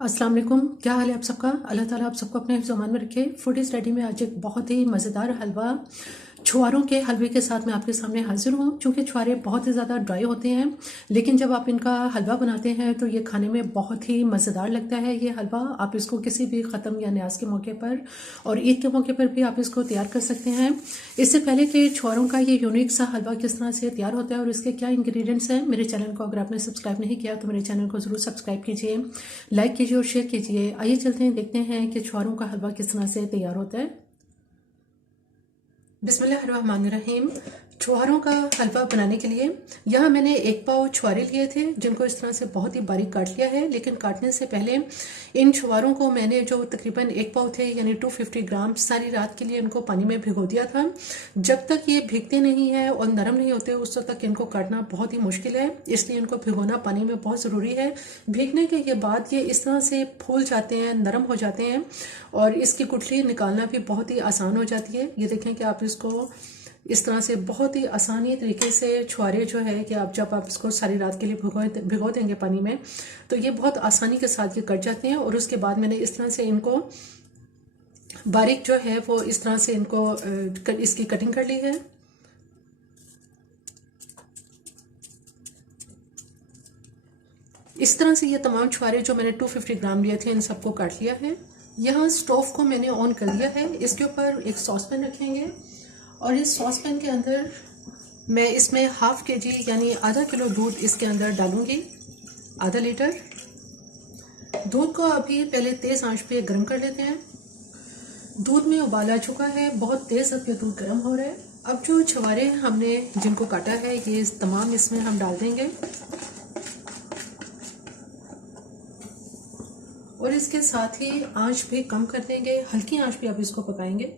अस्सलाम वालेकुम। क्या हाल है आप सबका? अल्लाह ताला आप सबको अपने ज़ुबान में रखे। फूड इज़ रेडी में आज एक बहुत ही मज़ेदार हलवा छुआरों के हलवे के साथ मैं आपके सामने हाजिर हूँ। चूँकि छुआरे बहुत ही ज़्यादा ड्राई होते हैं, लेकिन जब आप इनका हलवा बनाते हैं तो ये खाने में बहुत ही मज़ेदार लगता है। ये हलवा आप इसको किसी भी ख़त्म या न्याज़ के मौके पर और ईद के मौके पर भी आप इसको तैयार कर सकते हैं। इससे पहले कि छुआरों का ये यूनिक सा हलवा किस तरह से तैयार होता है और इसके क्या इंग्रेडिएंट्स हैं, मेरे चैनल को अगर आपने सब्सक्राइब नहीं किया तो मेरे चैनल को ज़रूर सब्सक्राइब कीजिए, लाइक कीजिए और शेयर कीजिए। आइए चलते हैं, देखते हैं कि छुआरों का हलवा किस तरह से तैयार होता है। बिस्मिल्लाहिर्रहमानिर्रहीम। छुहारों का हलवा बनाने के लिए यहाँ मैंने 1 पाव छुहारे लिए थे, जिनको इस तरह से बहुत ही बारीक काट लिया है। लेकिन काटने से पहले इन छुहारों को मैंने जो तकरीबन 1 पाव थे यानी 250 ग्राम सारी रात के लिए इनको पानी में भिगो दिया था। जब तक ये भीगते नहीं है और नरम नहीं होते उस वक्त तक इनको काटना बहुत ही मुश्किल है, इसलिए इनको भिगोना पानी में बहुत ज़रूरी है। भीगने के बाद ये इस तरह से फूल जाते हैं, नरम हो जाते हैं और इसकी गुठली निकालना भी बहुत ही आसान हो जाती है। ये देखें कि आप इसको इस तरह से बहुत ही आसानी तरीके से छुआरे जो है कि जब आप इसको सारी रात के लिए भिगो देंगे पानी में तो ये बहुत आसानी के साथ ये कट जाते हैं। और उसके बाद मैंने इस तरह से इनको बारीक जो है वो इस तरह से इनको इसकी कटिंग कर ली है। इस तरह से ये तमाम छुआरे जो मैंने 250 ग्राम लिए थे इन सबको काट लिया है। यहाँ स्टोव को मैंने ऑन कर दिया है। इसके ऊपर एक सॉस पैन रखेंगे और इस सॉस पैन के अंदर मैं इसमें ½ kg यानी आधा किलो दूध इसके अंदर डालूंगी, आधा लीटर। दूध को अभी पहले तेज़ आंच पे गर्म कर लेते हैं। दूध में उबाल आ चुका है, बहुत तेज़ अब ये दूध गर्म हो रहा है। अब जो छुहारे हमने जिनको काटा है ये तमाम इसमें हम डाल देंगे और इसके साथ ही आंच भी कम कर देंगे, हल्की आंच पे अब इसको पकाएंगे।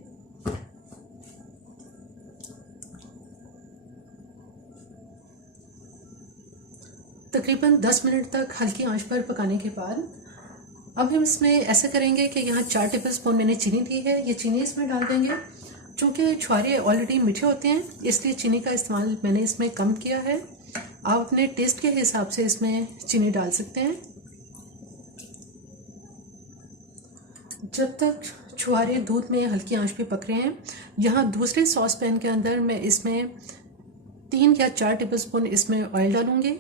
तकरीबन 10 मिनट तक हल्की आंच पर पकाने के बाद अब हम इसमें ऐसा करेंगे कि यहाँ 4 टेबल स्पून मैंने चीनी ली है, ये चीनी इसमें डाल देंगे। चूँकि छुहारे ऑलरेडी मीठे होते हैं इसलिए चीनी का इस्तेमाल मैंने इसमें कम किया है। आप अपने टेस्ट के हिसाब से इसमें चीनी डाल सकते हैं। जब तक छुहारे दूध में हल्की आंच पे पक रहे हैं, यहाँ दूसरे सॉस पैन के अंदर मैं इसमें 3 या 4 टेबल स्पून इसमें ऑयल डालूंगी।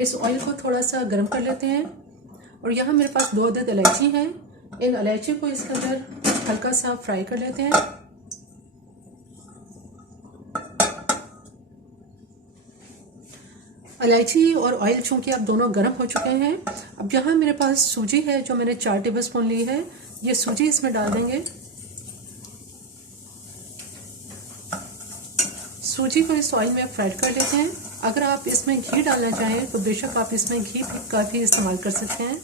इस ऑयल को थोड़ा सा गर्म कर लेते हैं और यहाँ मेरे पास 2 अदद इलायची हैं। इन इलायची को इसके अंदर हल्का सा फ्राई कर लेते हैं। इलायची और ऑयल चूंकि अब दोनों गर्म हो चुके हैं, अब यहाँ मेरे पास सूजी है जो मैंने 4 टेबल स्पून ली है, ये सूजी इसमें डाल देंगे। सूजी को इस ऑयल में फ्राई कर लेते हैं। अगर आप इसमें घी डालना चाहें तो बेशक आप इसमें घी का भी इस्तेमाल कर सकते हैं।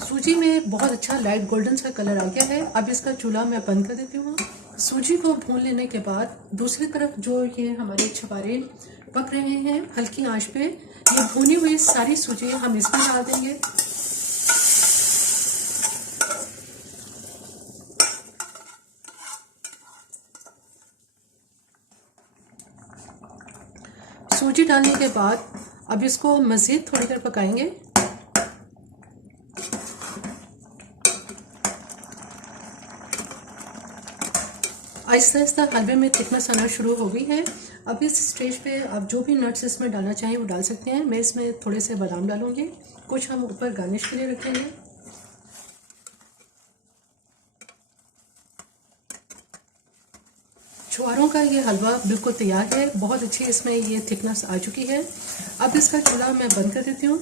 सूजी में बहुत अच्छा लाइट गोल्डन सा कलर आ गया है। अब इसका चूल्हा मैं बंद कर देती हूँ। सूजी को भून लेने के बाद दूसरी तरफ जो ये हमारे छुहारे पक रहे हैं हल्की आंच पे, ये भुनी हुई सारी सूजी हम इसमें डाल देंगे। सूजी डालने के बाद अब इसको मज़ीद थोड़ी देर पकाएंगे। आहिस्ता आहिस्ता हलवे में थिकनेस आना शुरू हो गई है। अब इस स्टेज पे आप जो भी नट्स इसमें डालना चाहें वो डाल सकते हैं। मैं इसमें थोड़े से बादाम डालूंगी, कुछ हम ऊपर गार्निश के लिए रखेंगे। छुहारों का ये हलवा बिल्कुल तैयार है, बहुत अच्छी इसमें ये थिकनेस आ चुकी है। अब इसका चूल्हा मैं बंद कर देती हूँ।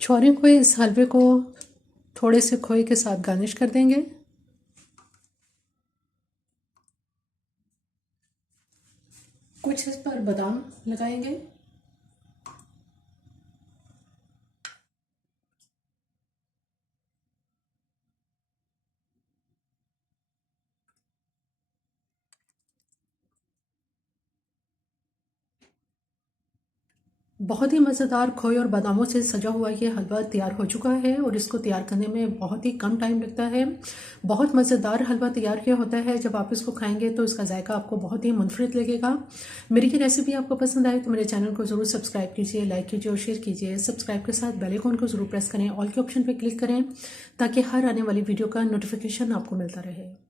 छुहारे को इस हलवे को थोड़े से खोए के साथ गार्निश कर देंगे। कुछ इस पर बादाम लगाएंगे। बहुत ही मज़ेदार खोए और बादामों से सजा हुआ ये हलवा तैयार हो चुका है और इसको तैयार करने में बहुत ही कम टाइम लगता है। बहुत मज़ेदार हलवा तैयार किया होता है। जब आप इसको खाएंगे तो इसका जायका आपको बहुत ही मुनफरिद लगेगा। मेरी ये रेसिपी आपको पसंद आए तो मेरे चैनल को ज़रूर सब्सक्राइब कीजिए, लाइक कीजिए और शेयर कीजिए। सब्सक्राइब के साथ बेल आइकन को ज़रूर प्रेस करें, ऑल के ऑप्शन पर क्लिक करें ताकि हर आने वाली वीडियो का नोटिफिकेशन आपको मिलता रहे।